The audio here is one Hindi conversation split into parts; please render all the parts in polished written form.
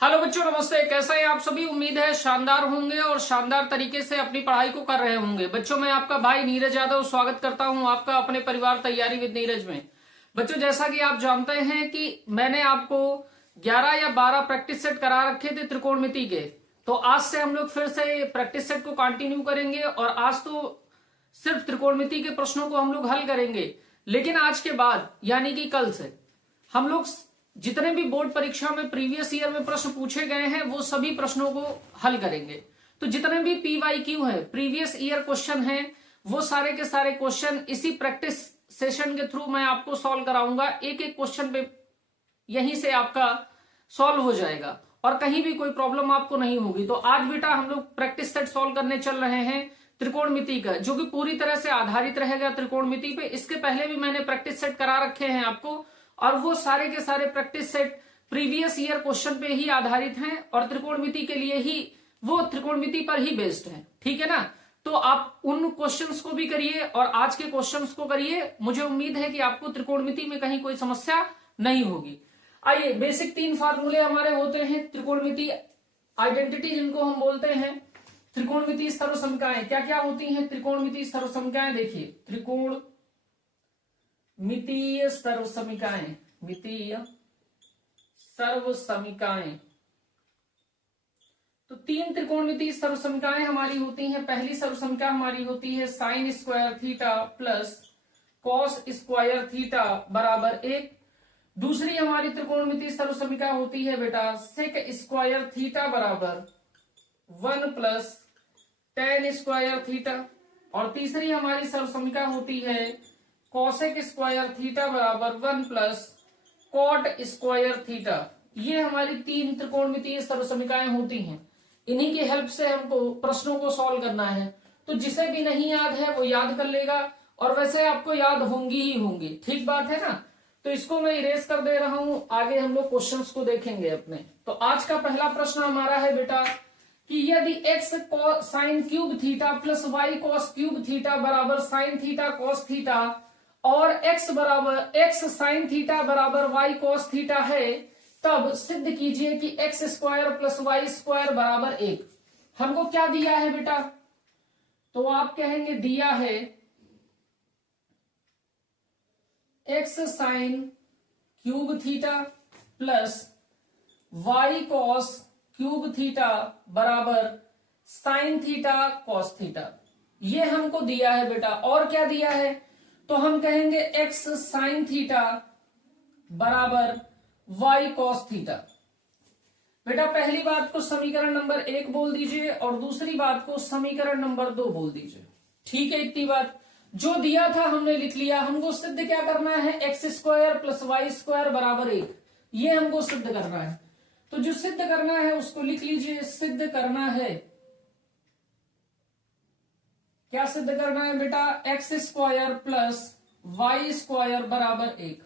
हेलो बच्चों, नमस्ते। कैसे हैं आप सभी? उम्मीद है शानदार होंगे और शानदार तरीके से अपनी पढ़ाई को कर रहे होंगे। बच्चों, मैं आपका भाई नीरज यादव स्वागत करता हूं आपका अपने परिवार तैयारी विद नीरज में। बच्चों, जैसा कि आप जानते हैं कि मैंने आपको 11 या 12 प्रैक्टिस सेट करा रखे थे त्रिकोणमिति के। तो आज से हम लोग फिर से प्रैक्टिस सेट को कंटिन्यू करेंगे और आज तो सिर्फ त्रिकोणमिति के प्रश्नों को हम लोग हल करेंगे। लेकिन आज के बाद यानी कि कल से हम लोग जितने भी बोर्ड परीक्षा में प्रीवियस ईयर में प्रश्न पूछे गए हैं वो सभी प्रश्नों को हल करेंगे। तो जितने भी PYQ है, प्रीवियस ईयर क्वेश्चन है, वो सारे के सारे क्वेश्चन इसी प्रैक्टिस सेशन के थ्रू मैं आपको सॉल्व कराऊंगा। एक एक क्वेश्चन पे यहीं से आपका सॉल्व हो जाएगा और कहीं भी कोई प्रॉब्लम आपको नहीं होगी। तो आज बेटा हम लोग प्रैक्टिस सेट सॉल्व करने चल रहे हैं त्रिकोणमिति का, जो कि पूरी तरह से आधारित रहेगा त्रिकोणमिति पे। इसके पहले भी मैंने प्रैक्टिस सेट करा रखे हैं आपको और वो सारे के सारे practice set previous year question पे ही आधारित हैं और त्रिकोणमिति के लिए ही, वो त्रिकोणमिति पर ही बेस्ड है। ठीक है ना? तो आप उन क्वेश्चंस को भी करिए और आज के क्वेश्चंस को करिए। मुझे उम्मीद है कि आपको त्रिकोणमिति में कहीं कोई समस्या नहीं होगी। आइए, बेसिक 3 फार्मूले हमारे होते हैं त्रिकोणमिति आइडेंटिटी, जिनको हम बोलते हैं त्रिकोणमिति सर्वसमीकरणाएं। क्या क्या होती हैं त्रिकोणमिति सर्वसमीकरणाएं? देखिए, त्रिकोण मितीय सर्वसमीकरणाएं, मितीय सर्वसमीकरणाएं। तो 3 त्रिकोणमितीय सर्वसमीकरणाएं हमारी होती हैं। पहली सर्वसमीकरण हमारी होती है sine square theta plus cos square theta बराबर 1। दूसरी हमारी त्रिकोणमितीय सर्वसमीकरण होती है बेटा सेक स्क्वायर थीटा बराबर 1 प्लस टेन स्क्वायर थीटा। और तीसरी हमारी सर्वसमीकरण होती है कॉसेक स्क्वायर थीटा बराबर 1 प्लस कॉट स्क्वायर थीटा। ये हमारी 3 त्रिकोणमितीय सर्वसमीकरणाएं होती हैं। इन्हीं की हेल्प से हमको प्रश्नों को सॉल्व करना है। तो जिसे भी नहीं याद है वो याद कर लेगा और वैसे आपको याद होंगी ही होंगी। ठीक बात है ना? तो इसको मैं इरेज कर दे रहा हूं। आगे हम लोग क्वेश्चंस को देखेंगे अपने। तो आज का पहला प्रश्न हमारा है बेटा कि यदि x sine cube theta plus y cos cube theta बराबर साइन थीटा कॉस थीटा और x साइन थीटा बराबर y कॉस थीटा है, तब सिद्ध कीजिए कि x square plus y square बराबर 1। हमको क्या दिया है बेटा? तो आप कहेंगे दिया है x sine cube theta plus y cos cube theta बराबर साइन थीटा कॉस थीटा। ये हमको दिया है बेटा। और क्या दिया है? तो हम कहेंगे x साइन थीटा बराबर y कॉस थीटा। बेटा पहली बात को समीकरण नंबर 1 बोल दीजिए और दूसरी बात को समीकरण नंबर 2 बोल दीजिए। ठीक है, इतनी बात। जो दिया था हमने लिख लिया। हमको सिद्ध क्या करना है? X square plus y square बराबर 1, ये हमको सिद्ध करना है। तो जो सिद्ध करना है उसको लिख लीजिए। सिद्ध करना है, क्या सिद्ध करना है बेटा? X square plus y square बराबर 1।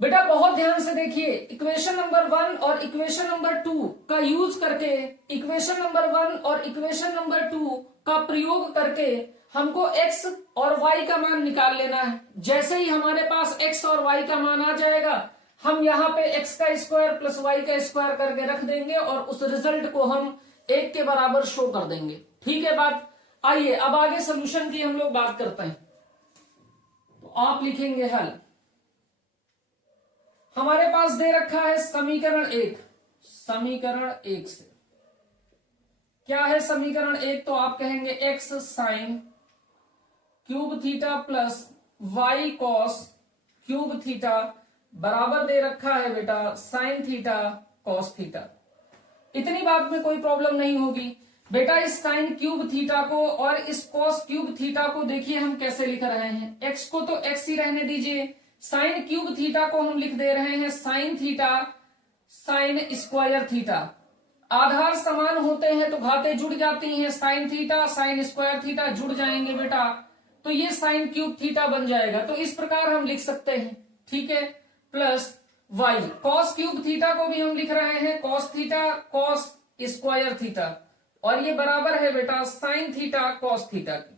बेटा बहुत ध्यान से देखिए, इक्वेशन नंबर 1 और इक्वेशन नंबर 2 का यूज करके, इक्वेशन नंबर 1 और इक्वेशन नंबर 2 का प्रयोग करके हमको x और y का मान निकाल लेना है। जैसे ही हमारे पास x और y का मान आ जाएगा, हम यहाँ पे x का स्क्वायर प्लस y का स्क्वायर करके रख देंगे और उस रिजल्ट को हम 1 के बराबर शो कर देंगे। ठीक है बात? आइए अब आगे सोल्यूशन की हम लोग बात करते हैं। तो आप लिखेंगे हल। हमारे पास दे रखा है समीकरण 1। समीकरण 1 से क्या है? समीकरण 1 तो आप कहेंगे x sine cube theta plus y cos cube theta बराबर दे रखा है बेटा साइन थीटा कॉस थीटा। इतनी बात में कोई प्रॉब्लम नहीं होगी। बेटा इस साइन क्यूब थीटा को और इस कॉस क्यूब थीटा को देखिए हम कैसे लिख रहे हैं। x को तो x ही रहने दीजिए। साइन क्यूब थीटा को हम लिख दे रहे हैं sine theta sine square theta. आधार समान होते हैं तो घातें जुड़ जाती हैं। Sine theta sine square theta जुड़ जाएंगे बेटा, तो ये साइन क्यूब थीटा बन जाएगा। तो इस प्रकार हम लिख सकते हैं। ठीक है, plus y cos cube theta को भी हम लिख रहे हैं cos theta cos square theta, और ये बराबर है बेटा साइन थीटा कॉस थीटा की।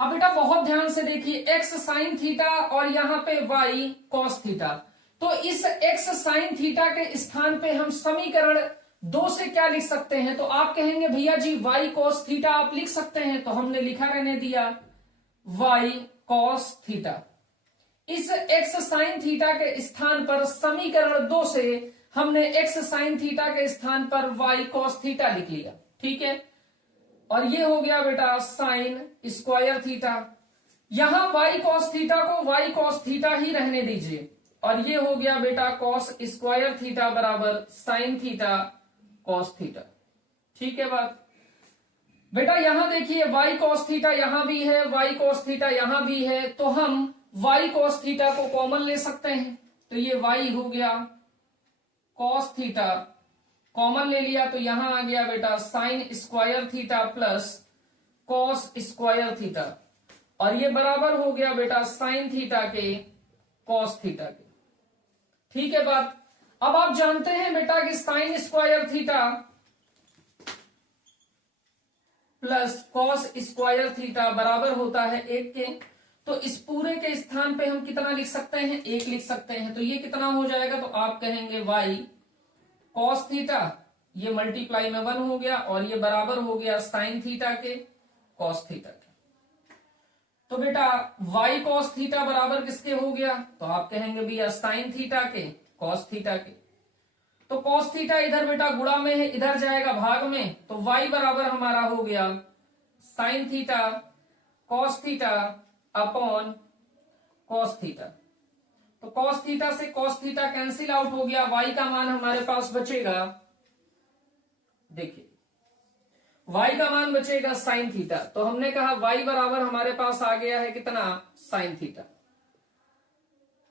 अब बेटा बहुत ध्यान से देखिए, x साइन थीटा और यहाँ पे y कॉस थीटा, तो इस x साइन थीटा के स्थान पे हम समीकरण 2 से क्या लिख सकते हैं? तो आप कहेंगे भैया जी y cos थीटा आप लिख सकते हैं, तो हमने लिखा रहने दिया y cos थीटा। इस x साइन थीटा के स्थान पर समीकरण 2 से हमने x साइन थीटा के स्थान पर y cos थीटा लिख लिया, ठीक है। और ये हो गया बेटा साइन स्क्वायर थीटा। यहां y cos थीटा को y cos थीटा ही रहने दीजिए, और ये हो गया बेटा cos स्क्वायर थीटा बराबर साइन थीटा cos थीटा, ठीक है बात। बेटा यहां देखिए y cos थीटा यहां भी है, y cos थीटा यहां भी है, तो हम y cos थीटा को कॉमन ले सकते हैं। तो ये y हो गया cos थीटा, कॉमन ले लिया तो यहां आ गया बेटा sign square theta plus cos square theta, और ये बराबर हो गया बेटा साइन थीटा के cos थीटा के, ठीक है बात। अब आप जानते हैं बेटा कि sign square theta plus cos square theta बराबर होता है 1 के, तो इस पूरे के स्थान पे हम कितना लिख सकते हैं? 1 लिख सकते हैं। तो ये कितना हो जाएगा? तो आप कहेंगे y cos थीटा, ये मल्टीप्लाई में 1 हो गया, और ये बराबर हो गया साइन थीटा के cos थीटा के। तो बेटा y cos थीटा बराबर किसके हो गया? तो आप कहेंगे भैया साइन थीटा के cos थीटा के। तो cos थीटा इधर बेटा गुणा में है, इधर जाएगा भाग में, तो y बराबर हमारा हो गया sine theta cos theta upon cos theta. तो cos थीटा से cos थीटा कैंसिल आउट हो गया, y का मान हमारे पास बचेगा, देखिए y का मान बचेगा साइन थीटा। तो हमने कहा y बराबर हमारे पास आ गया है कितना? Sine theta.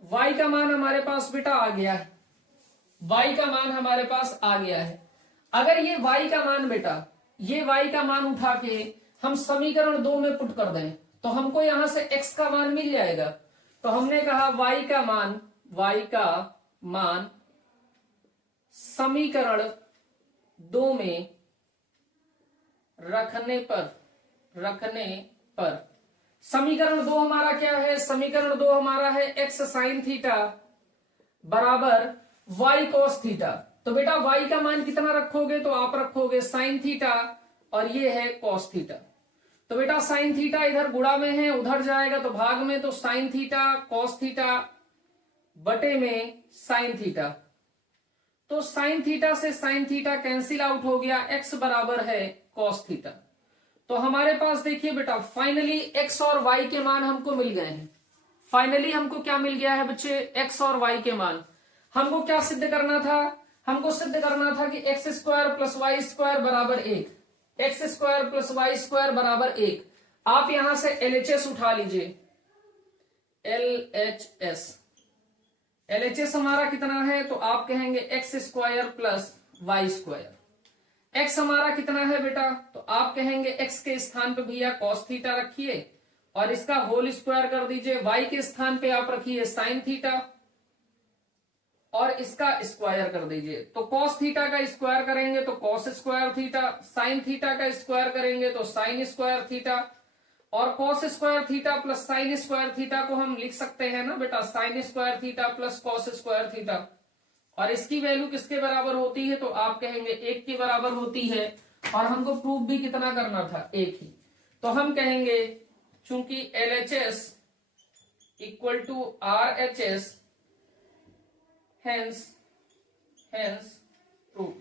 y का मान हमारे पास बेटा आ गया है, y का मान हमारे पास आ गया है। अगर ये y का मान बेटा, ये y का मान उठा के हम समीकरण 2 में पुट कर दें, तो हमको यहां से x का मान मिल जाएगा। तो हमने कहा y का मान समीकरण 2 में रखने पर समीकरण 2 हमारा क्या है? समीकरण 2 हमारा है x साइन थीटा बराबर y cos थीटा। तो बेटा y का मान कितना रखोगे? तो आप रखोगे साइन थीटा, और ये है cos थीटा। तो बेटा साइन थीटा इधर गुणा में है, उधर जाएगा तो भाग में, तो साइन थीटा cos थीटा बटे में साइन थीटा। तो साइन थीटा से साइन थीटा कैंसिल आउट हो गया, x बराबर है cos थीटा। तो हमारे पास देखिए बेटा फाइनली x और y के मान हमको मिल गए हैं। फाइनली हमको क्या मिल गया है बच्चे? x और y के मान। हमको क्या सिद्ध करना था? हमको सिद्ध करना था कि x square plus y square बराबर 1, x square plus y square बराबर 1। आप यहां से LHS उठा लीजिए, LHS हमारा कितना है? तो आप कहेंगे x square plus y square. x हमारा कितना है बेटा? तो आप कहेंगे x के स्थान पे भैया cos थीटा रखिए, और इसका होल स्क्वायर कर दीजिए। y के स्थान पे आप रखिए साइन थीटा, और इसका स्क्वायर कर दीजिए। तो cos थीटा का स्क्वायर करेंगे तो cos square theta, sign theta का स्क्वायर करेंगे तो साइन स्क्वायर थीटा, और cos square theta plus sign square theta को हम लिख सकते हैं ना बेटा, sign square theta plus cos square theta. और इसकी वैल्यू किसके बराबर होती है? तो आप कहेंगे 1 के बराबर होती है, और हमको प्रूफ भी कितना करना था? 1 ही। तो हम कहेंगे चूंकि LHS equal to RHS, hence proof.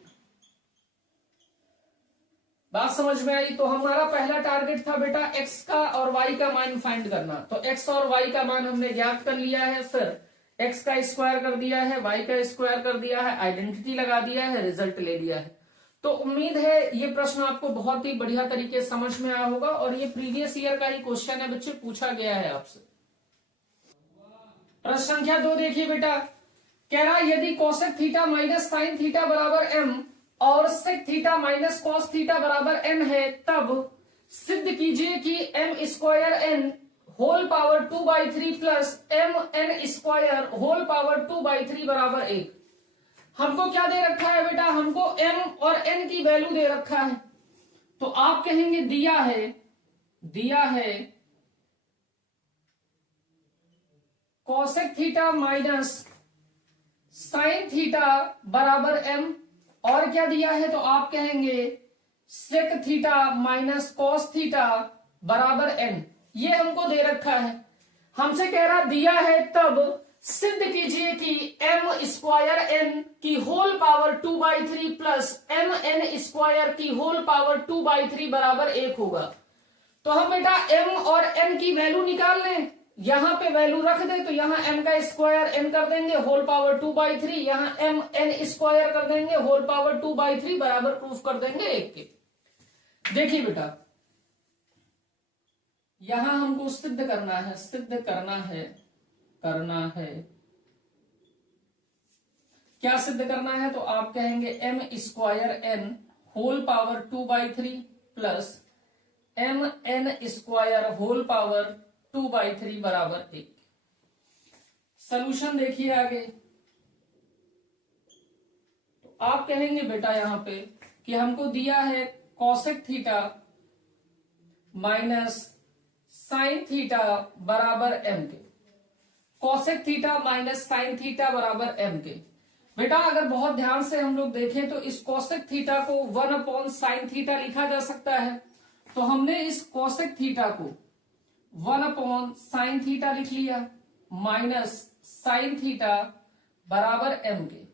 बात समझ में आई? तो हमारा पहला टारगेट था बेटा x का और y का मान फाइंड करना। तो x और y का मान हमने ज्ञात कर लिया है, फिर x का स्क्वायर कर दिया है, y का स्क्वायर कर दिया है, आइडेंटिटी लगा दिया है, रिजल्ट ले लिया है। तो उम्मीद है ये प्रश्न आपको बहुत ही बढ़िया तरीके से समझ में आया होगा, और ये प्रीवियस ईयर का ही क्वेश्चन है बच्चे, पूछा गया है आपसे। प्रश्न संख्या 2 देखिए बेटा, कह रहा यदि cosec theta minus sine theta बराबर m और sec theta minus cos theta बराबर n है, तब सिद्ध कीजिए कि m square n whole power 2/3 plus mn square whole power 2/3 बराबर 1। हमको क्या दे रखा है बेटा? हमको m और n की वैल्यू दे रखा है। तो आप कहेंगे दिया है cosec theta minus sine theta बराबर m, और क्या दिया है तो आप कहेंगे sec theta minus cos theta बराबर n। ये हमको दे रखा है, हमसे कह रहा दिया है तब सिद्ध कीजिए कि m स्क्वायर n की whole power 2/3 plus m n square की होल पावर 2/3 बराबर 1 होगा। तो हम बेटा m और n की वैल्यू निकाल लें, यहां पे वैल्यू रख दे तो यहां m का स्क्वायर n कर देंगे होल पावर 2/3, यहां m n स्क्वायर कर देंगे होल पावर 2/3 बराबर प्रूफ कर देंगे 1 के। देखिए बेटा यहां हमको सिद्ध करना है, क्या सिद्ध करना है तो आप कहेंगे m square n whole power 2/3 plus m n square whole power 2/3 बराबर 1। सॉल्यूशन देखिए आगे, तो आप कहेंगे बेटा यहां पे कि हमको दिया है cosec theta minus sine theta बराबर m के, cosec theta minus sine theta बराबर m के। बेटा अगर बहुत ध्यान से हम लोग देखें तो इस कॉसेक थीटा को 1/sin थीटा लिखा जा सकता है, तो हमने इस कॉसेक थीटा को 1/sin थीटा लिख लिया माइनस साइन थीटा बराबर m के।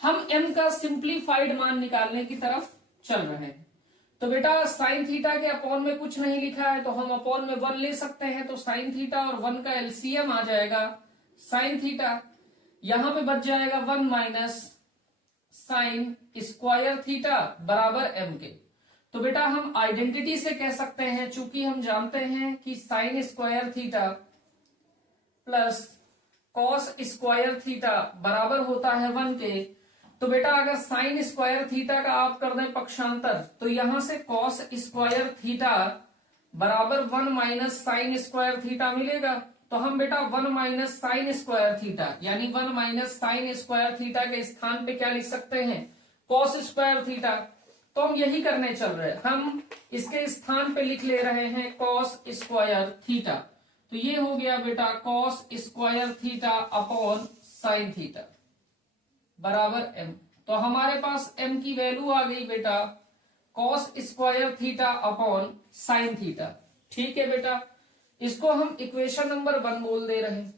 हम m का सिंप्लीफाइड मान निकालने की तरफ चल रहे हैं। तो बेटा साइन थीटा के अपॉन में कुछ नहीं लिखा है तो हम अपॉन में 1 ले सकते हैं, तो साइन थीटा और 1 का एलसीएम आ जाएगा साइन थीटा, यहां पे बच जाएगा 1 माइनस साइन स्क्वायर थीटा बराबर m के। तो बेटा हम आइडेंटिटी से कह सकते हैं, चूंकि हम जानते हैं कि sign square theta plus cos square theta बराबर होता है 1 के, तो बेटा अगर साइन स्क्वायर थीटा का आप कर दें पक्षांतर तो यहां से कॉस स्क्वायर थीटा बराबर 1 माइनस साइन स्क्वायर थीटा मिलेगा। तो हम बेटा 1 माइनस साइन स्क्वायर थीटा यानी 1 माइनस साइन स्क्वायर थीटा के स्थान पे क्या लिख सकते हैं कॉस स्क्वायर थीटा। तो हम यही करने चल रहे हैं, हम इसके स्थान पे लिख ले रहे हैं कॉस स्क्वायर थीटा। तो ये हो गया बेटा cos square theta upon sine theta बराबर m। तो हमारे पास m की वैल्यू आ गई बेटा cos square theta upon sine theta. ठीक है बेटा, इसको हम इक्वेशन नंबर 1 बोल दे रहे हैं।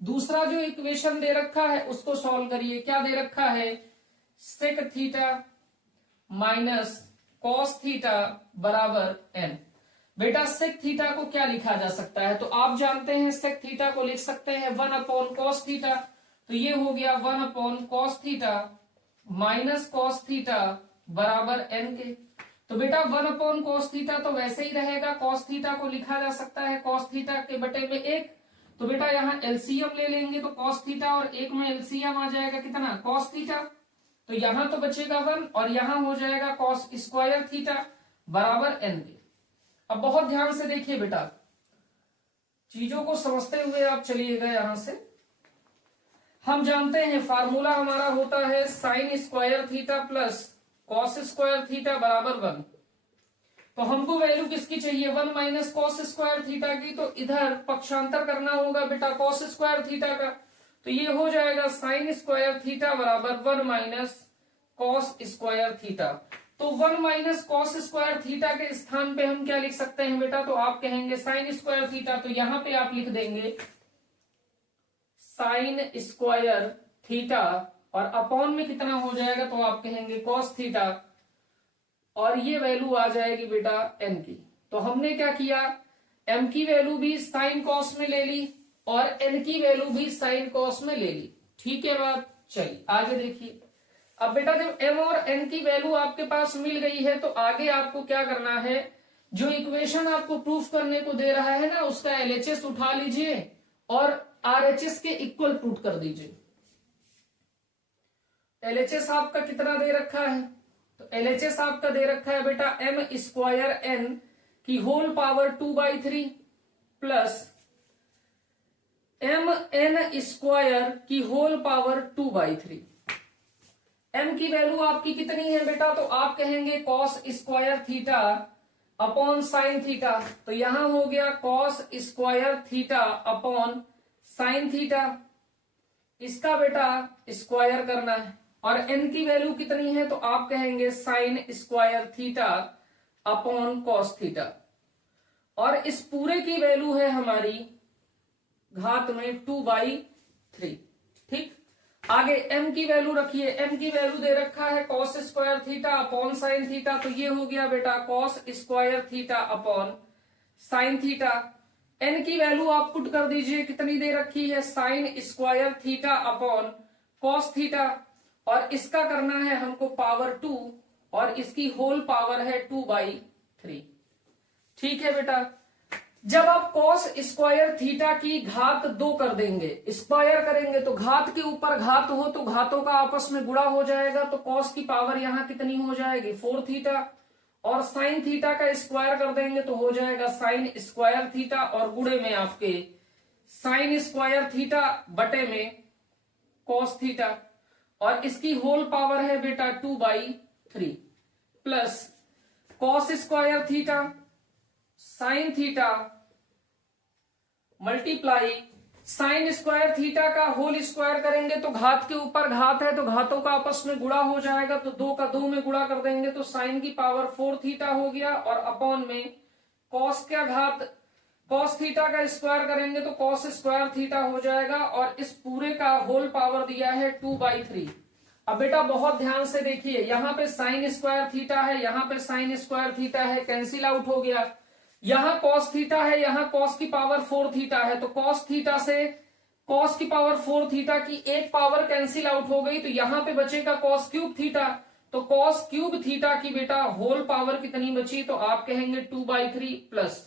दूसरा जो इक्वेशन दे रखा है उसको सॉल्व करिए। क्या दे रखा है sec theta minus cos theta बराबर n। बेटा सेक थीटा को क्या लिखा जा सकता है तो आप जानते हैं सेक थीटा को लिख सकते हैं 1/cos थीटा, तो ये हो गया 1/cos theta minus cos theta बराबर n के। तो बेटा 1/cos थीटा तो वैसे ही रहेगा, cos थीटा को लिखा जा सकता है cos थीटा के बटे में 1। तो बेटा यहाँ एलसीएम ले लेंगे तो cos थीटा और 1 में एलसीएम आ जाएगा कितना cos थीटा, तो यहां तो बचेगा 1 और यहां हो जाएगा cos स्क्वायर थीटा बराबर n के। अब बहुत ध्यान से देखिए बेटा, चीजों को समझते हुए आप चलिएगा। यहां से हम जानते हैं फार्मूला हमारा होता है sine square theta plus cos square theta बराबर 1। तो हमको वैल्यू किसकी चाहिए 1 माइनस कॉस स्क्वायर थीटा की, तो इधर पक्षांतर करना होगा बेटा कॉस स्क्वायर थीटा का। तो ये हो जाएगा साइन स्क्वायर थीटा बराबर 1 माइनस कॉस स्क्वायर थीटा। तो 1 माइनस कॉस स्क्वायर थीटा के स्थान पे हम क्या लिख सकते हैं बेटा, तो आप कहेंगे साइन स्क्वायर थीटा। तो यहां पे आप लिख देंगे साइन स्क्वायर थीटा और अपॉन में कितना हो जाएगा तो आप कहेंगे कॉस थीटा, और ये वैल्यू आ जाएगी बेटा n की। तो हमने क्या किया m की वैल्यू भी साइन कॉस में ले ली और n की वैल्यू भी साइन कॉस में ले ली। ठीक है बात, चलिए आगे देखिए। अब बेटा जब m और n की वैल्यू आपके पास मिल गई है तो आगे आपको क्या करना है, जो इक्वेशन आपको प्रूफ करने को दे रहा है ना उसका LHS उठा लीजिए और RHS के इक्वल पुट कर दीजिए। LHS आपका कितना दे रखा है, तो LHS आपका दे रखा है बेटा m स्क्वायर n की whole power 2/3 plus m n square की होल पावर 2/3। m की वैल्यू आपकी कितनी है बेटा, तो आप कहेंगे cos square theta upon sine theta. तो यहां हो गया cos square theta upon sine theta. इसका बेटा स्क्वायर करना है, और n की वैल्यू कितनी है तो आप कहेंगे sign square theta upon cos theta, और इस पूरे की वैल्यू है हमारी घात में 2/3। ठीक, आगे m की वैल्यू रखिए, m की वैल्यू दे रखा है cos square theta upon sine theta, तो ये हो गया बेटा cos square theta upon sine theta. n की वैल्यू आप पुट कर दीजिए, कितनी दे रखी है sine square theta upon cos theta, और इसका करना है हमको पावर 2, और इसकी होल पावर है 2/3। ठीक है बेटा, जब आप कॉस स्क्वायर थीटा की घात 2 कर देंगे, स्क्वायर करेंगे तो घात के ऊपर घात हो तो घातों का आपस में गुणा हो जाएगा, तो कॉस की पावर यहां कितनी हो जाएगी 4 थीटा, और साइन थीटा का स्क्वायर कर देंगे तो हो जाएगा साइन स्क्वायर थीटा, और गुणे में आपके साइन स्क्वायर थीटा बटे में कॉस थीटा, और इसकी होल पावर है बेटा 2/3 plus cos square theta sine theta multiply sign square theta का होल स्क्वायर करेंगे तो घात के ऊपर घात है तो घातों का आपस में गुणा हो जाएगा, तो 2 का 2 में गुणा कर देंगे तो साइन की पावर 4 थीटा हो गया, और अपॉन में कॉस का घात कॉस थीटा का स्क्वायर करेंगे तो कॉस स्क्वायर थीटा हो जाएगा, और इस पूरे का होल पावर दिया है 2/3। अब बेटा बहुत ध्यान से देखिए, यहाँ पे साइन स्क्वायर थीटा है, यहाँ पे साइन स्क्वायर थीटा है, कैंसिल आउट हो गया, यहाँ कॉस थीटा है, यहाँ कॉस की पावर 4 थीटा है, तो कॉस थीटा से कॉस की पावर 4 थीटा की एक पावर कैंसिल आउट हो गई, तो यहाँ पे बचेगा कॉस क्यूब थीटा, तो कॉस क्यूब थीटा की बेटा होल पावर कितनी बची तो आप कहेंगे 2/3 प्लस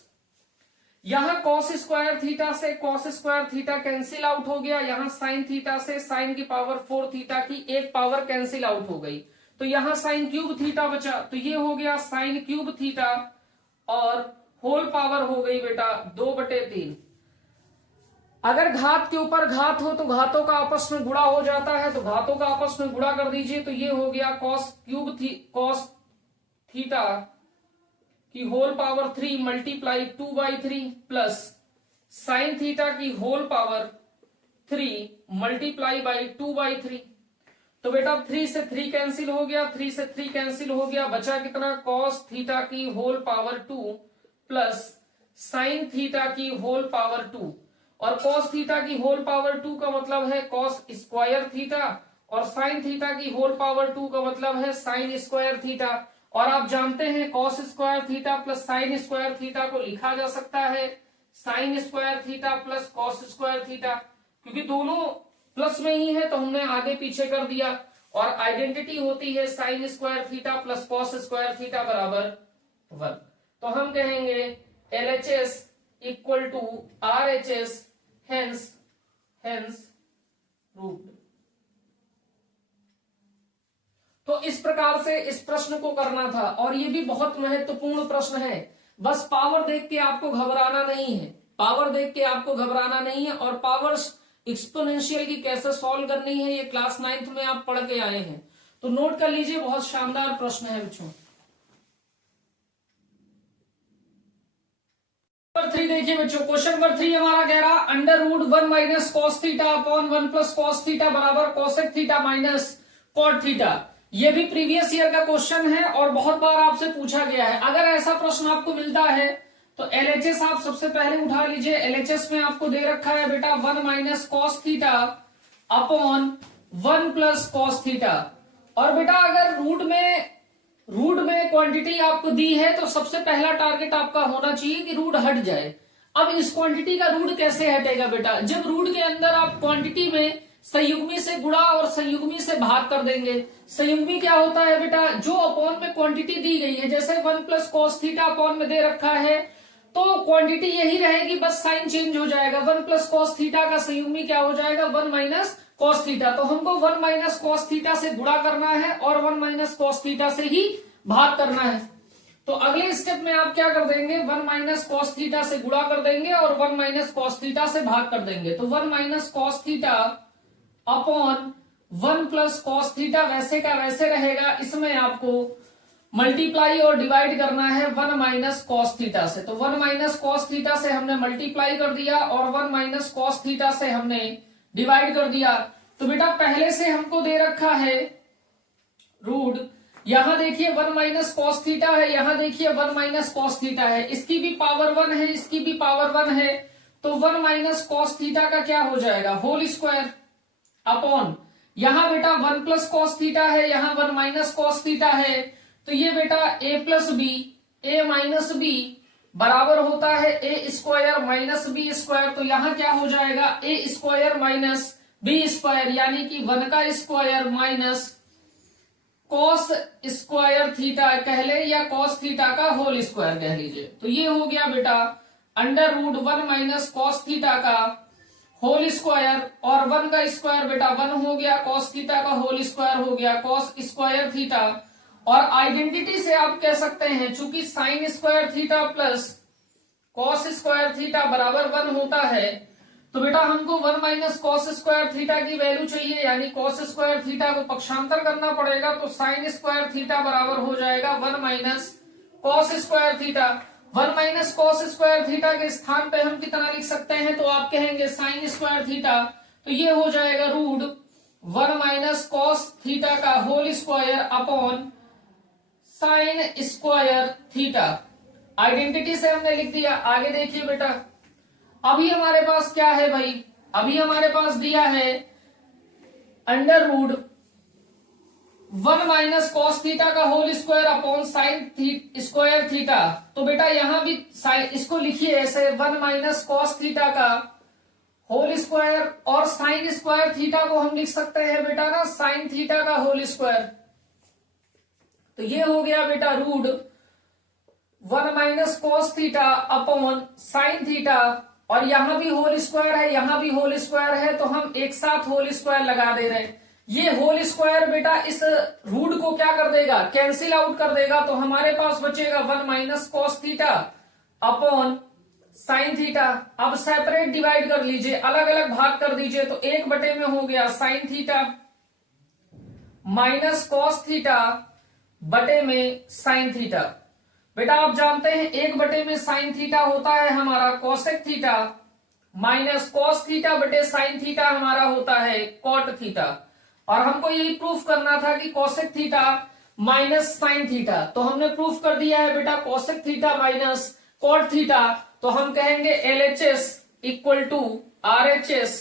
यहाँ कॉस स्क्वायर थीटा से cos square theta cancel out हो गया, यहाँ साइन थीटा से साइन की पावर 4 थीटा की एक पावर कैंसिल आउट हो गई, तो यहाँ साइन क्यूब थीटा बचा, तो ये हो गया साइन क्यूब थीटा, और होल पावर हो गई बेटा 2/3। अगर घात के ऊपर घात हो तो घातों का आपस में गुणा हो जाता है, तो घातों का आपस में गुणा कर दीजिए, तो ये हो गया कॉस थीटा की whole power 3 multiply 2/3 plus sine theta की होल पावर 3 मल्टीप्लाई बाई 2/3। तो बेटा 3 से 3 कैंसिल हो गया, 3 से 3 कैंसिल हो गया, बचा कितना कॉस थीटा की whole power 2 plus sine theta की होल पावर 2, और कॉस थीटा की होल पावर 2 का मतलब है कॉस स्क्वायर थीटा, और साइन थीटा की होल पावर 2 का मतलब है साइन स्क्वायर थीटा, और आप जानते हैं cos square theta plus sign square theta को लिखा जा सकता है sine square theta plus cos square theta, क्योंकि दोनों प्लस में ही है तो हमने आगे पीछे कर दिया, और आइडेंटिटी होती है sine square theta plus cos square theta बराबर 1। तो हम कहेंगे LHS equal to RHS, hence proved. तो इस प्रकार से इस प्रश्न को करना था, और ये भी बहुत महत्वपूर्ण प्रश्न है, बस पावर देख के आपको घबराना नहीं है, पावर देख के आपको घबराना नहीं है, और पावर्स एक्सपोनेंशियल की कैसे सॉल्व करनी है ये क्लास 9th में आप पढ़ के आए हैं, तो नोट कर लीजिए, बहुत शानदार प्रश्न है बच्चों। नंबर 3 देखिए बच्चों, क्वेश्चन नंबर 3 हमारा कह रहा under root 1 minus cos theta upon 1 plus cos theta बराबर cosec theta minus cot theta. ये भी प्रीवियस ईयर का क्वेश्चन है और बहुत बार आपसे पूछा गया है। अगर ऐसा प्रश्न आपको मिलता है तो LHS आप सबसे पहले उठा लीजिए। LHS में आपको दे रखा है बेटा 1 minus cos theta upon 1 plus cos theta, और बेटा अगर रूट में क्वांटिटी आपको दी है तो सबसे पहला टारगेट आपका होना चाहिए कि रूट हट जाए। अब इस क्वांटिटी का रूट कैसे हटेगा बेटा, जब रूट के अंदर आप क्वांटिटी में संयुग्मी से गुणा और संयुग्मी से भाग कर देंगे। संयुग्मी क्या होता है बेटा, जो अपॉन में क्वांटिटी दी गई है, जैसे 1 प्लस कॉस थीटा अपॉन में दे रखा है तो क्वांटिटी यही रहेगी, बस साइन चेंज हो जाएगा। 1 प्लस कॉस थीटा का संयुग्मी क्या हो जाएगा 1 माइनस कॉस थीटा, तो हमको 1 माइनस कॉस थीटा से गुणा करना है और 1 माइनस कॉस थीटा से ही भाग करना है। तो अगले स्टेप में आप क्या कर देंगे, 1 माइनस कॉस थीटा से गुणा कर देंगे और 1 माइनस कॉस थीटा से भाग कर देंगे। तो 1 minus cos theta upon 1 plus cos theta वैसे का वैसे रहेगा, इसमें आपको मल्टीप्लाई और डिवाइड करना है 1 माइनस कॉस थीटा से। तो 1 माइनस कॉस थीटा से हमने मल्टीप्लाई कर दिया और 1 माइनस कॉस थीटा से हमने डिवाइड कर दिया। तो बेटा पहले से हमको दे रखा है रूट, यहां देखिए 1 माइनस कॉस थीटा है, यहां देखिए 1 माइनस कॉस थीटा है, इसकी भी पावर 1 है, इसकी भी पावर 1 है, तो 1 माइनस कॉस थीटा का क्या हो जाएगा होल स्क्वायर अपॉन, यहां बेटा 1 प्लस कॉस थीटा है, यहां 1 माइनस कॉस थीटा है, तो ये बेटा a plus b a minus b बराबर होता है a square minus B square, तो यहां क्या हो जाएगा a square minus B square, यानी कि 1 का square minus cos square theta कह ले या कॉस थीटा का होल स्क्वायर कह लीजिए। तो ये हो गया बेटा under root 1 minus cos theta का होल स्क्वायर, और 1 का स्क्वायर बेटा 1 हो गया, कॉस थीटा का होल स्क्वायर हो गया कॉस स्क्वायर थीटा, और आइडेंटिटी से आप कह सकते हैं चूंकि sign square theta plus cos square theta बराबर 1 होता है, तो बेटा हमको 1 माइनस कॉस स्क्वायर थीटा की वैल्यू चाहिए, यानी कॉस स्क्वायर थीटा को पक्षांतर करना पड़ेगा, तो साइन स्क्वायर थीटा बराबर हो जाएगा 1 minus cos square theta. 1 minus cos square theta के स्थान पे हम कितना लिख सकते हैं, तो आप कहेंगे साइन स्क्वायर थीटा, तो ये हो जाएगा रूट 1 माइनस कॉस थीटा का whole square upon sine square theta. Identity से हमने लिख दिया। आगे देखिए बेटा, अभी हमारे पास क्या है भाई, अभी हमारे पास दिया है under root 1 minus cos theta का whole square upon sine square theta, तो बेटा यहां भी इसको लिखिए ऐसे 1 माइनस कॉस थीटा का होल स्क्वायर, और साइन स्क्वायर थीटा को हम लिख सकते हैं बेटा ना साइन थीटा का होल स्क्वायर, तो ये हो गया बेटा root 1 minus cos theta upon sine theta, और यहां भी होल स्क्वायर है, यहां भी होल स्क्वायर है, तो हम एक साथ होल स्क्वायर लगा दे रहे हैं। ये होल स्क्वायर बेटा इस रूट को क्या कर देगा, कैंसिल आउट कर देगा, तो हमारे पास बचेगा 1 minus cos theta upon sine theta. अब सेपरेट डिवाइड कर लीजिए, अलग अलग भाग कर दीजिए, तो 1 में हो गया sine theta minus cos theta बटे में साइन थीटा। बेटा आप जानते हैं 1 में साइन थीटा होता है हमारा cosec theta, minus cos theta बटे साइन थीटा हमारा होता है कॉट थीटा, और हमको यही प्रूफ करना था कि cosec theta minus sine theta, तो हमने प्रूफ कर दिया है बेटा cosec theta minus cot theta, तो हम कहेंगे LHS equal to RHS,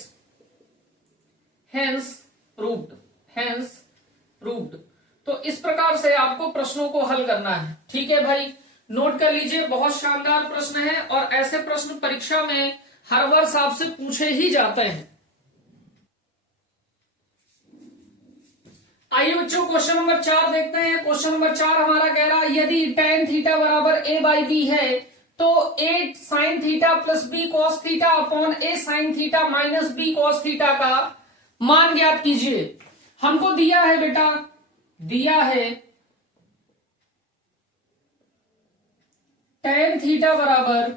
hence proved, hence proved. तो इस प्रकार से आपको प्रश्नों को हल करना है। ठीक है भाई, नोट कर लीजिए, बहुत शानदार प्रश्न है, और ऐसे प्रश्न परीक्षा में हर वर्ष आपसे पूछे ही जाते हैं। आइए बच्चों क्वेश्चन नंबर 4 देखते हैं। क्वेश्चन नंबर 4 हमारा कह रहा है यदि tan थीटा बराबर a/b है तो a sin theta plus b cos theta upon a sin theta minus b cos theta का मान ज्ञात कीजिए। हमको दिया है बेटा, दिया है tan थीटा बराबर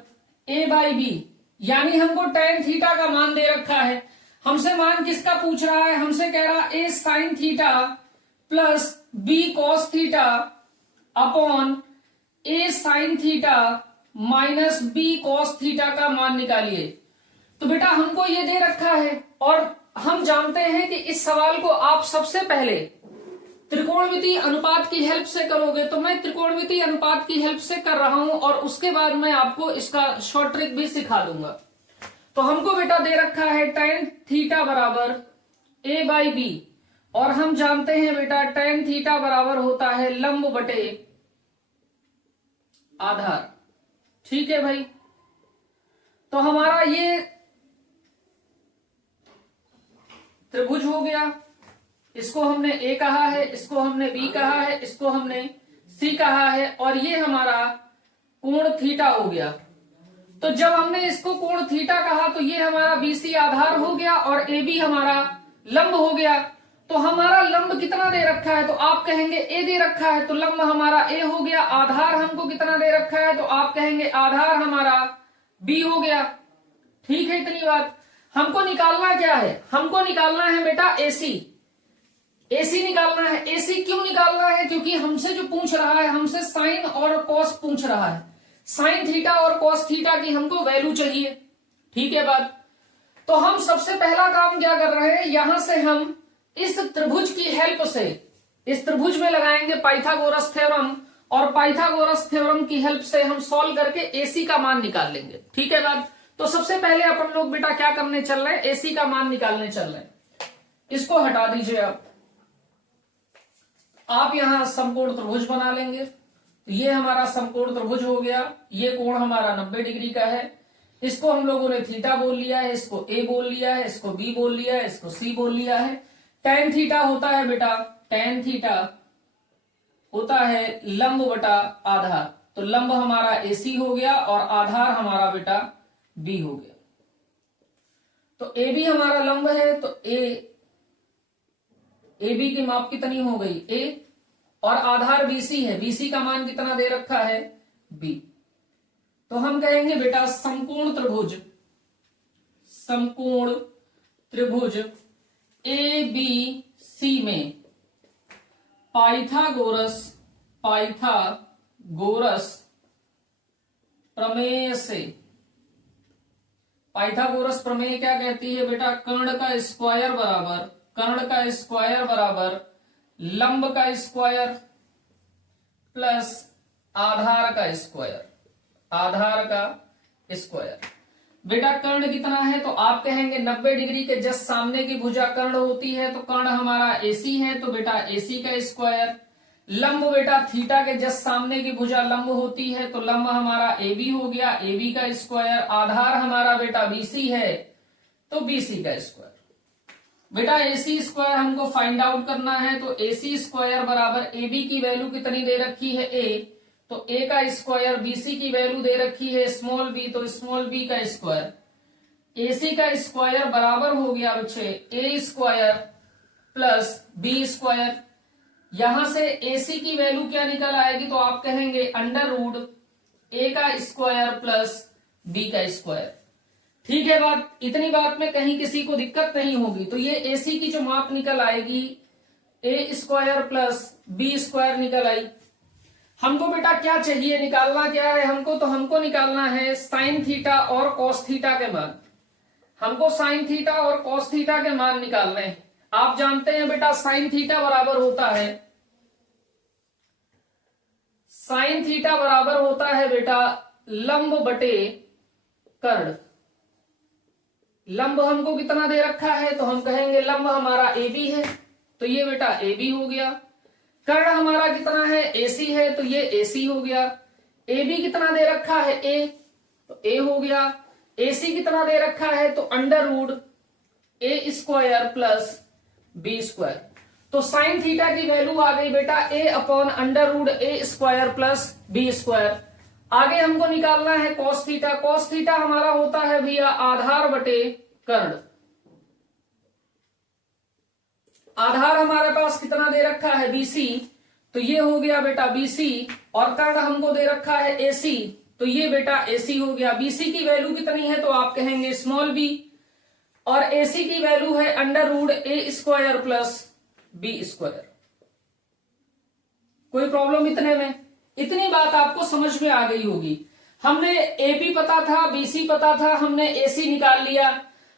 a/b, यानी हमको tan थीटा का मान दे रखा है। हमसे मान किसका पूछ रहा है, हमसे कह रहा a sin theta plus b cos theta upon a sin theta minus b cos theta का मान निकालिए। तो बेटा हमको ये दे रखा है, और हम जानते हैं कि इस सवाल को आप सबसे पहले त्रिकोणमितीय अनुपात की हेल्प से करोगे, तो मैं त्रिकोणमितीय अनुपात की हेल्प से कर रहा हूं, और उसके बाद मैं आपको इसका शॉर्ट ट्रिक भी सिखा दूंगा। तो हमको बेटा दे रखा है tan थीटा बराबर a/b, और हम जानते हैं बेटा tan थीटा बराबर होता है लंब बटे आधार। ठीक है भाई, तो हमारा ये त्रिभुज हो गया, इसको हमने A कहा है, इसको हमने B कहा है, इसको हमने C कहा है, और ये हमारा कोण थीटा हो गया। तो जब हमने इसको कोण थीटा कहा तो ये हमारा BC आधार हो गया और AB हमारा लंब हो गया। तो हमारा लंब कितना दे रखा है, तो आप कहेंगे A दे रखा है, तो लंब हमारा A हो गया। आधार हमको कितना दे रखा है, तो आप कहेंगे आधार हमारा B हो गया। ठीक है, इतनी बात। हमको निकालना क्या है, हमको निकालना है बेटा AC, AC निकालना है। AC क्यों निकालना है, क्योंकि हमसे जो पूछ रहा है, हमसे साइन और कॉस पूछ रहा है। साइन थीटा और कॉस थीटा की हमको वैल्यू चाहिए। ठीक है बात। तो हम सबसे पहला काम क्या कर रहे हैं, यहां से हम इस त्रिभुज की हेल्प से इस त्रिभुज में लगाएंगे पाइथागोरस थ्योरम, और पाइथागोरस थ्योरम की हेल्प से हम सॉल्व करके एसी का मान निकाल लेंगे। ठीक है बात। तो सबसे पहले अपन लोग बेटा क्या करने चल रहे हैं, एसी का मान निकालने चल रहे हैं। इसको हटा दीजिए आप यहां समकोण त्रिभुज बना लेंगे। तो ये हमारा समकोण त्रिभुज हो गया, ये कोण हमारा 90 डिग्री का है। इसको हम लोगों ने थीटा बोल लिया है, इसको ए बोल लिया है, इसको बी बोल लिया है, इसको सी बोल लिया है। टेन थीटा होता है बेटा, टेन थीटा होता है लंब बटा आधार। तो लंब हमारा एसी हो गया और आधार हमारा बेटा बी हो गया। तो ए बी हमारा लंब है, तो ए बी की माप कितनी हो गई ए, और आधार बीसी है, बीसी का मान कितना दे रखा है बी। तो हम कहेंगे बेटा समकोण त्रिभुज ए बी सी में पाइथागोरस प्रमेय से, पाइथागोरस प्रमेय क्या कहती है बेटा, कर्ण का स्क्वायर बराबर लंब का स्क्वायर प्लस आधार का स्क्वायर। बेटा कर्ण कितना है, तो आप कहेंगे 90 डिग्री के जस्ट सामने की भुजा कर्ण होती है, तो कर्ण हमारा एसी है, तो बेटा एसी का स्क्वायर। लंब बेटा थीटा के जस्ट सामने की भुजा लंब होती है, तो लंब हमारा AB हो गया, AB का स्क्वायर। आधार हमारा बेटा BC है, तो BC का स्क्वायर। बेटा AC स्क्वायर हमको फाइंड आउट करना है, तो AC स्क्वायर बराबर AB की वैल्यू कितनी दे रखी है A, तो A का स्क्वायर, BC की वैल्यू दे रखी है स्मॉल b, तो स्मॉल b का स्क्वायर। AC का स्क्वायर बराबर हो गया बच्चे A square plus B square. यहां से AC की वैल्यू क्या निकल आएगी, तो आप कहेंगे अंडर रूट A का स्क्वायर प्लस B का स्क्वायर। ठीक है बात, इतनी बात में कहीं किसी को दिक्कत नहीं होगी। तो ये AC की जो माप निकल आएगी A square plus B square निकल आई। हमको बेटा क्या चाहिए, निकालना क्या है हमको, तो हमको निकालना है साइन थीटा और कॉस थीटा के मान। हमको साइन थीटा और कॉस थीटा के मान निकालने हैं। आप जानते हैं बेटा साइन थीटा बराबर होता है बेटा लंब बटे कर्ण। लंब हमको कितना दे रखा है, तो हम कहेंगे लंब हमारा AB है, तो ये बेटा AB हो गया। कर्ण हमारा कितना है AC है, तो ये AC हो गया। AB कितना दे रखा है A, तो A हो गया। AC कितना दे रखा है, तो under root A square plus B square. तो साइन थीटा की वैल्यू आ गई बेटा A upon under root A square plus B square. आगे हमको निकालना है कॉस थीटा। कॉस थीटा हमारा होता है भैया आधार बटे कर्ण। आधार हमारे पास कितना दे रखा है BC, तो ये हो गया बेटा BC, और कर्ण हमको दे रखा है AC, तो ये बेटा AC हो गया। BC की वैल्यू कितनी है, तो आप कहेंगे स्मॉल b, और AC की वैल्यू है under root A square plus B square. कोई प्रॉब्लम इतने में? इतनी बात आपको समझ में आ गई होगी। हमने AB पता था, BC पता था, हमने AC निकाल लिया।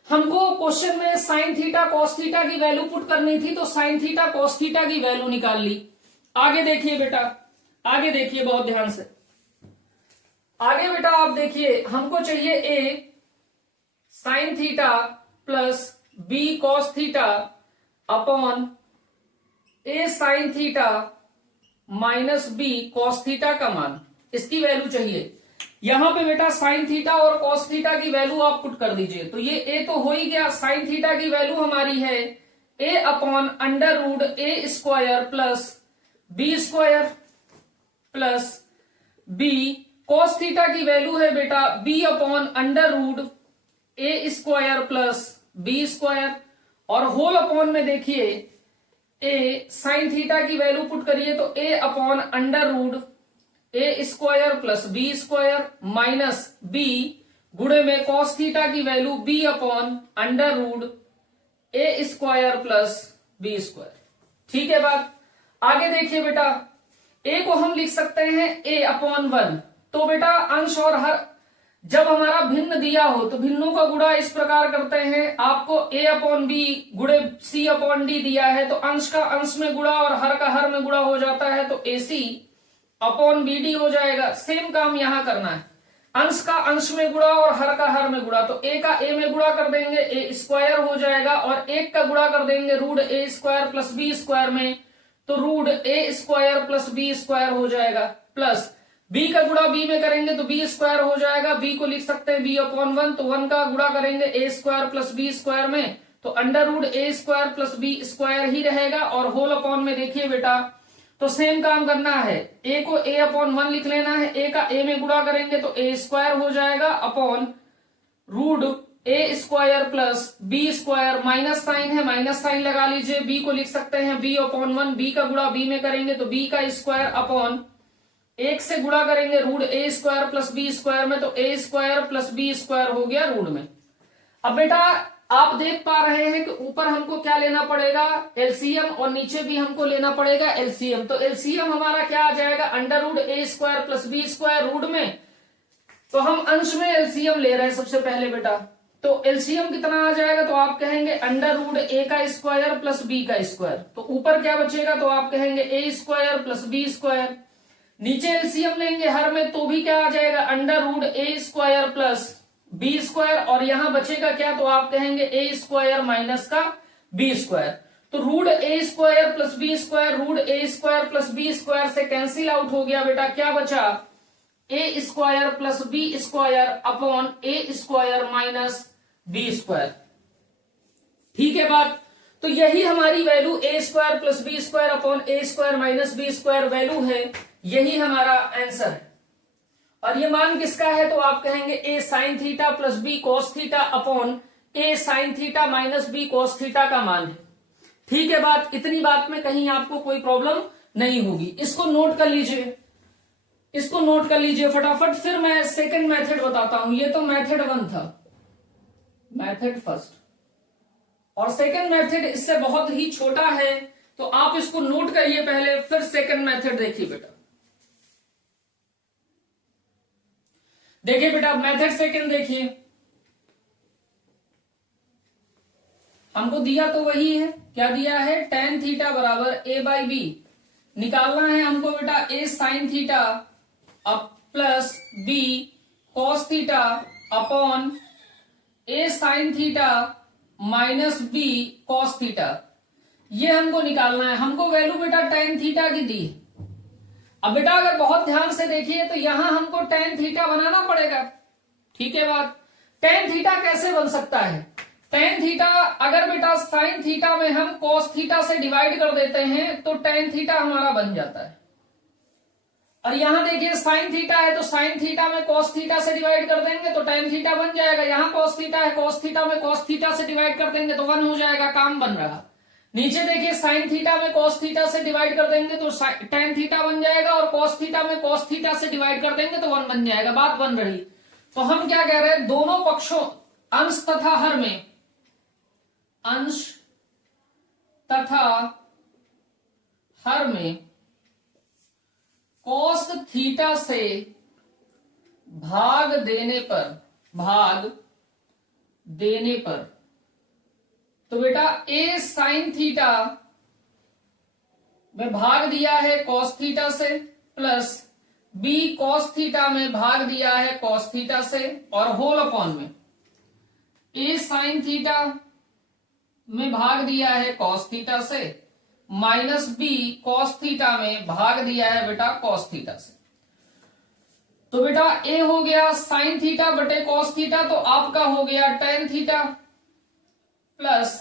हमको क्वेश्चन में साइन थीटा कॉस थीटा की वैल्यू पुट करनी थी, तो साइन थीटा कॉस थीटा की वैल्यू निकाल ली। आगे देखिए बेटा, आगे देखिए बहुत ध्यान से। आगे बेटा आप देखिए, हमको चाहिए A sine theta plus B cos theta upon A sine theta minus B cos theta का मान, इसकी वैल्यू चाहिए। यहां पे बेटा साइन थीटा और कॉस थीटा की वैल्यू आप पुट कर दीजिए। तो ये A तो हो ही गया, साइन थीटा की वैल्यू हमारी है A upon under root A square plus B square plus B। Cos theta की वैल्यू है बेटा B upon under root A square plus B square, और होल अपॉन में देखिए A साइन थीटा की वैल्यू पुट करिए, तो A upon under root A square plus B square minus B गुणे में कॉस थीटा की value B upon under root A square plus B square. ठीक है बात। आगे देखिए बेटा, A को हम लिख सकते हैं A अपॉन 1। तो बेटा अंश और हर जब हमारा भिन्न दिया हो तो भिन्नों का गुणा इस प्रकार करते हैं, आपको a अपॉन बी गुणे c अपॉन डी दिया है तो अंश का अंश में गुणा और हर का हर में गुणा हो जाता है, तो ac अपॉन बी डी हो जाएगा। सेम काम यहां करना है, अंश का अंश में गुणा और हर का हर में गुणा, तो a का a में गुणा कर देंगे a स्क्वायर हो जाएगा और 1 का गुणा कर देंगे root a square plus B square में, तो root a square plus B square हो जाएगा, प्लस b का गुणा b में करेंगे तो b स्क्वायर हो जाएगा, b को लिख सकते हैं b अपॉन 1, तो 1 का गुणा करेंगे a square plus B square में, तो under root a square plus B square ही रहेगा, और होल अपॉन में देखिए बेटा तो सेम काम करना है, a को a अपॉन 1 लिख लेना है, a का a में गुणा करेंगे तो a स्क्वायर हो जाएगा upon root a square plus B square, minus sign है माइनस साइन लगा लीजिए, b को लिख सकते हैं b अपॉन 1, b का गुणा b में करेंगे तो b का स्क्वायर अपॉन 1 से गुणा करेंगे root a square plus B square में, तो a square plus B square हो गया रूट में। अब बेटा आप देख पा रहे हैं कि ऊपर हमको क्या लेना पड़ेगा एलसीएम और नीचे भी हमको लेना पड़ेगा एलसीएम, तो एलसीएम हमारा क्या आ जाएगा under root a square plus B square root में, तो हम अंश में एलसीएम ले रहे हैं सबसे पहले बेटा, तो एलसीएम कितना आ जाएगा, तो आप कहेंगे अंडर रूट a का स्क्वायर प्लस b का स्क्वायर, तो ऊपर क्या बचेगा, तो आप कहेंगे a square plus B square, नीचे एलसीएम लेंगे हर में तो भी क्या आ जाएगा under root a square plus B square, और यहां बचेगा क्या, तो आप कहेंगे a स्क्वायर माइनस का बी स्क्वायर, तो root a square plus B square root a square plus B square से कैंसिल आउट हो गया बेटा, क्या बचा a square plus B square upon a square minus B square. ठीक है बात, तो यही हमारी value a square plus B square upon a square minus B square value है, यही हमारा आंसर है। और ये मान किसका है, तो आप कहेंगे a sine theta plus b cos theta upon a sine theta minus b cos theta का मान है। ठीक है बात, इतनी बात में कहीं आपको कोई प्रॉब्लम नहीं होगी, इसको नोट कर लीजिए, इसको नोट कर लीजिए फटाफट, फिर मैं सेकंड मेथड बताता हूं। ये तो मेथड 1 था, मेथड फर्स्ट, और सेकंड मेथड इससे बहुत ही छोटा है, तो आप इसको नोट करिए पहले, फिर सेकंड मेथड देखिए बेटा। देखिए बेटा मेथड सेकंड देखिए, हमको दिया तो वही है, क्या दिया है tan थीटा बराबर a बाई बी, निकालना है हमको बेटा a साइन थीटा अब plus b cos theta upon a sine theta minus b cos theta, ये हमको निकालना है। हमको वैल्यू बेटा tan थीटा की दी। अब बेटा अगर बहुत ध्यान से देखिए तो यहां हमको tan थीटा बनाना पड़ेगा। ठीक है बात, tan थीटा कैसे बन सकता है, tan थीटा अगर बेटा sin थीटा में हम cos थीटा से डिवाइड कर देते हैं तो tan थीटा हमारा बन जाता है, और यहां देखिए sin थीटा है तो sin थीटा में cos थीटा से डिवाइड कर देंगे तो tan थीटा बन जाएगा, यहां cos थीटा है cos थीटा में cos थीटा से डिवाइड कर देंगे तो 1 हो जाएगा, काम बन रहा। नीचे देखिए sin थीटा में cos थीटा से डिवाइड कर देंगे तो tan थीटा बन जाएगा, और cos थीटा में cos थीटा से डिवाइड कर देंगे तो 1 बन जाएगा, बात बन रही। तो हम क्या कह रहे हैं, दोनों पक्षों अंश तथा हर में, अंश तथा हर में cos थीटा से भाग देने पर तो बेटा a साइन थीटा में भाग दिया है cos थीटा से, प्लस b cos थीटा में भाग दिया है cos थीटा से, और होल अपॉन में a साइन थीटा में भाग दिया है cos थीटा से, माइनस b cos थीटा में भाग दिया है बेटा cos थीटा से। तो बेटा a हो गया साइन थीटा बटे cos थीटा, तो आपका हो गया tan theta, plus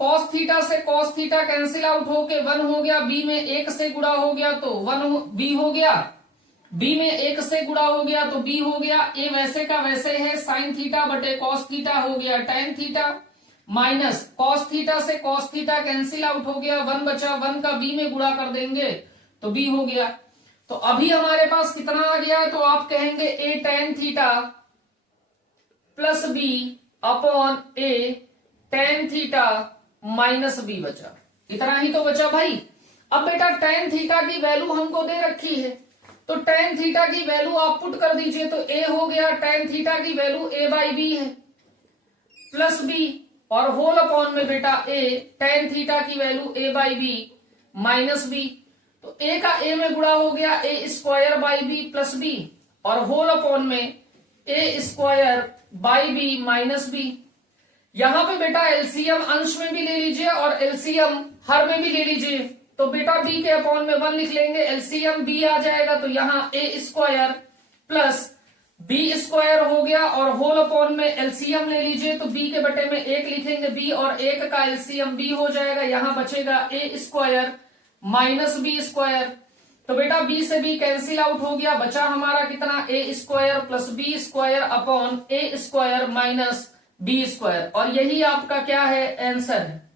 cos theta से cos थीटा कैंसिल आउट होके 1 हो गया, b में 1 से गुणा हो गया तो b हो गया, b में 1 से गुणा हो गया तो b हो गया, a वैसे का वैसे है, साइन थीटा बटे cos थीटा हो गया tan theta, minus cos theta से cos थीटा कैंसिल आउट हो गया, 1 बचा, 1 का b में गुणा कर देंगे तो b हो गया। तो अभी हमारे पास कितना आ गया, तो आप कहेंगे a tan theta plus b upon a tan theta minus b बचा, इतना ही तो बचा भाई। अब बेटा tan थीटा की वैल्यू हमको दे रखी है, तो टेन थीटा की वैल्यू आप पुट कर दीजिए, तो ए हो गया टेन थीटा की वैल्यू ए बाई बी है प्लस बी, और होल अपॉन में बेटा ए टेन थीटा की value A by B minus B. तो ए का ए में गुणा हो गया A square by B plus B, और होल अपॉन में A square by B minus B. यहां पे बेटा एलसीएम अंश में भी ले लीजिए और एलसीएम हर में भी ले लीजिए। तो बेटा बी के अपॉन में 1 लिख लेंगे, एलसीएम बी आ जाएगा, तो यहां ए स्क्वायर प्लस बी स्क्वायर हो गया, और होल अपॉन में एलसीएम ले लीजिए, तो बी के बटे में 1 लिखेंगे बी, और 1 का एलसीएम बी हो जाएगा, यहां बचेगा ए स्क्वायर माइनस बी स्क्वायर। तो बेटा बी से बी कैंसिल आउट हो गया, बचा हमारा कितना A square plus B square upon A square minus B square, और यही आपका क्या है आंसर है।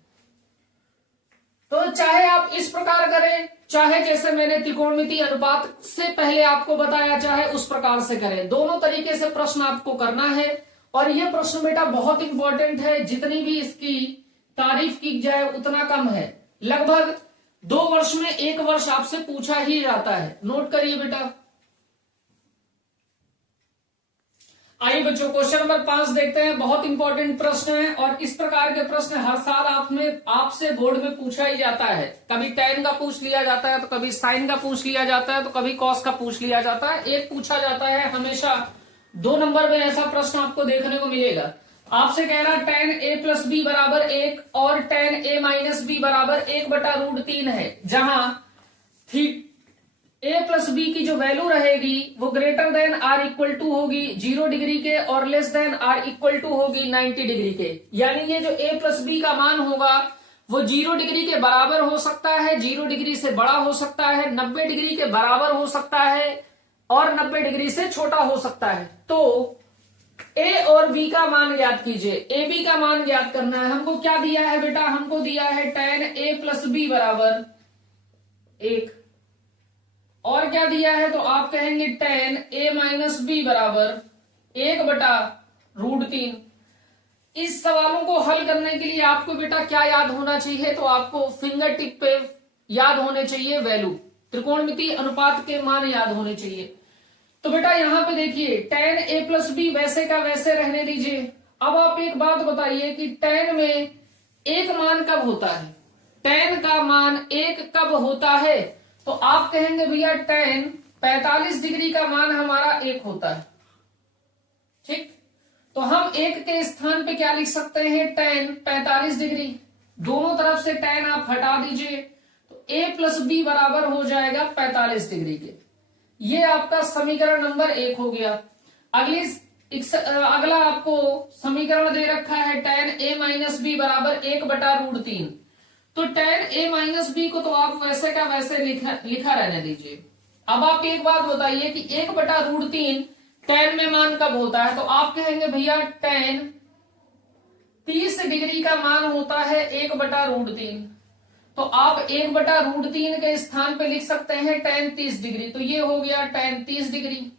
तो चाहे आप इस प्रकार करें, चाहे जैसे मैंने त्रिकोणमितीय अनुपात से पहले आपको बताया चाहे उस प्रकार से करें, दोनों तरीके से प्रश्न आपको करना है। और यह प्रश्न बेटा बहुत इंपॉर्टेंट है, जितनी भी इसकी तारीफ की जाए उतना कम है। लगभग 2 वर्ष में 1 वर्ष आपसे पूछा ही जाता है, नोट करिए बेटा। आइए बच्चों क्वेश्चन नंबर 5 देखते हैं, बहुत इंपॉर्टेंट प्रश्न है, और इस प्रकार के प्रश्न हर साल आपसे बोर्ड में पूछा ही जाता है। कभी tan का पूछ लिया जाता है, तो कभी sin का पूछ लिया जाता है, तो कभी cos का पूछ लिया जाता है। एक पूछा जाता है हमेशा 2 नंबर में, ऐसा प्रश्न आपको देखने को मिलेगा। आपसे कह रहा tan a प्लस बी बराबर 1 और tan a माइनस बी बराबर 1/√3 है, जहां a प्लस बी की जो वैल्यू रहेगी वो greater than or equal to होगी 0 डिग्री के, और less than or equal to होगी 90 डिग्री के। यानी ये जो a प्लस बी का मान होगा वो 0 डिग्री के बराबर हो सकता है, 0 डिग्री से बड़ा हो सकता है, 90 डिग्री के बराबर हो सकता है, और 90 डिग्री से छोटा हो सकता है। तो a और b का मान ज्ञात कीजिए। ए बी का मान ज्ञात करना है। हमको क्या दिया है बेटा, हमको दिया है tan a प्लस बी बराबर 1, और क्या दिया है, तो आप कहेंगे tan a माइनस बी बराबर 1/√3। इस सवालों को हल करने के लिए आपको बेटा क्या याद होना चाहिए, तो आपको फिंगर टिप पे याद होने चाहिए वैल्यू, त्रिकोणमितीय अनुपात के मान याद होने चाहिए। तो बेटा यहां पे देखिए tan a प्लस बी वैसे का वैसे रहने दीजिए। अब आप एक बात बताइए कि tan में एक मान कब होता है, tan का मान 1 कब होता है, तो आप कहेंगे भैया tan 45 डिग्री का मान हमारा 1 होता है। ठीक, तो हम 1 के स्थान पे क्या लिख सकते हैं, tan 45 डिग्री। दोनों तरफ से tan आप हटा दीजिए, तो a प्लस बी बराबर हो जाएगा 45 डिग्री के। ये आपका समीकरण नंबर 1 हो गया। अगला आपको समीकरण दे रखा है tan a माइनस बी बराबर 1/√3। तो tan a माइनस बी को तो आप वैसे का वैसे लिखा रहने दीजिए। अब आप एक बात बताइए कि 1/√3 tan में मान कब होता है, तो आप कहेंगे भैया tan 30 डिग्री का मान होता है 1/√3। तो आप 1/√3 के स्थान पे लिख सकते हैं tan 30 डिग्री, तो ये हो गया tan 30 डिग्री।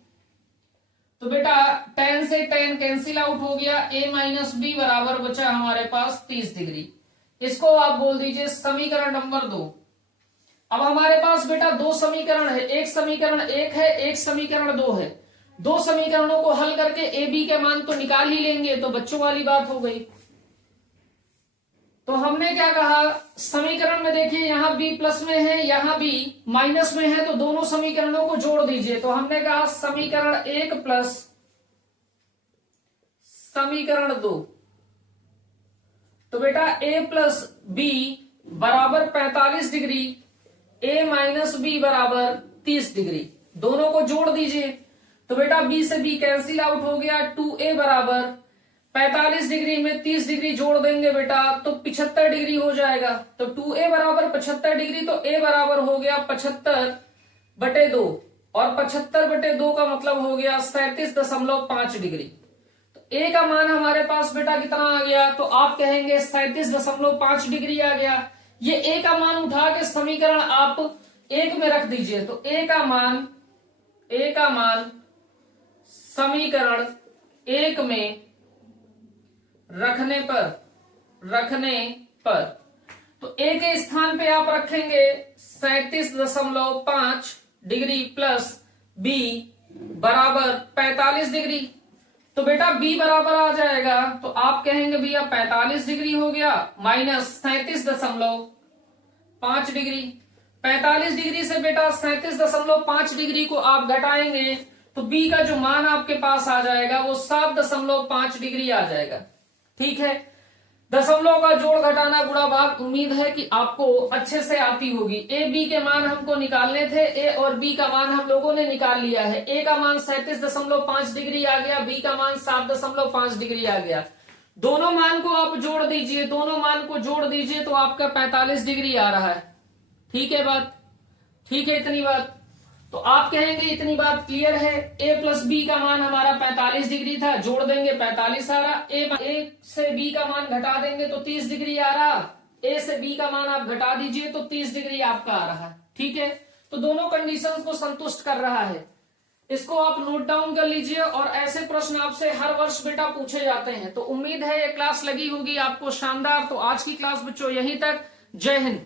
तो बेटा tan से tan कैंसिल आउट हो गया, a माइनस बी बराबर बचा हमारे पास 30 डिग्री। इसको आप बोल दीजिए समीकरण नंबर 2। अब हमारे पास बेटा 2 समीकरण है, एक समीकरण 1 है, एक समीकरण 2 है। 2 समीकरणों को हल करके ए बी के मान तो निकाल ही लेंगे, तो बच्चों वाली बात हो गई। तो हमने क्या कहा, समीकरण में देखिए यहाँ b प्लस में है, यहाँ b माइनस में है, तो दोनों समीकरणों को जोड़ दीजिए। तो हमने कहा समीकरण 1 प्लस समीकरण 2। तो बेटा a प्लस बी बराबर 45 डिग्री, a माइनस बी बराबर 30 डिग्री, दोनों को जोड़ दीजिए। तो बेटा b से b कैंसिल आउट हो गया, 2a बराबर 45 डिग्री में 30 डिग्री जोड़ देंगे बेटा तो 75 डिग्री हो जाएगा। तो 2a बराबर 75 डिग्री, तो a बराबर हो गया 75/2, और 75/2 का मतलब हो गया 37.5 डिग्री। तो a का मान हमारे पास बेटा कितना आ गया, तो आप कहेंगे 37.5 डिग्री आ गया। ये a का मान उठा के समीकरण आप 1 में रख दीजिए। तो a का मान समीकरण 1 में रखने पर तो a के स्थान पे आप रखेंगे 37.5 डिग्री प्लस बी बराबर 45 डिग्री। तो बेटा बी बराबर आ जाएगा, तो आप कहेंगे भैया 45 डिग्री हो गया माइनस 37.5 डिग्री। 45 डिग्री से बेटा 37.5 डिग्री को आप घटाएंगे तो बी का जो मान आपके पास आ जाएगा वो 7.5 डिग्री आ जाएगा। ठीक है, दशमलव का जोड़ घटाना गुणा भाग उम्मीद है कि आपको अच्छे से आती होगी। ए बी के मान हमको निकालने थे, ए और बी का मान हम लोगों ने निकाल लिया है। ए का मान 37.5 डिग्री आ गया, बी का मान 7.5 डिग्री आ गया। दोनों मान को आप जोड़ दीजिए, दोनों मान को जोड़ दीजिए तो आपका 45 डिग्री आ रहा है। ठीक है बात, ठीक है इतनी बात। तो आप कहेंगे इतनी बात क्लियर है। a प्लस बी का मान हमारा 45 डिग्री था, जोड़ देंगे 45 आ रहा। ए से बी का मान घटा देंगे तो 30 डिग्री आ रहा। ए से बी का मान आप घटा दीजिए तो 30 डिग्री आपका आ रहा है। ठीक है, तो दोनों कंडीशंस को संतुष्ट कर रहा है। इसको आप नोट डाउन कर लीजिए और ऐसे प्रश्न आपसे हर वर्ष बेटा पूछे जाते हैं। तो उम्मीद है ये क्लास लगी होगी आपको शानदार। तो आज की क्लास बच्चों यहीं तक। जय हिंद।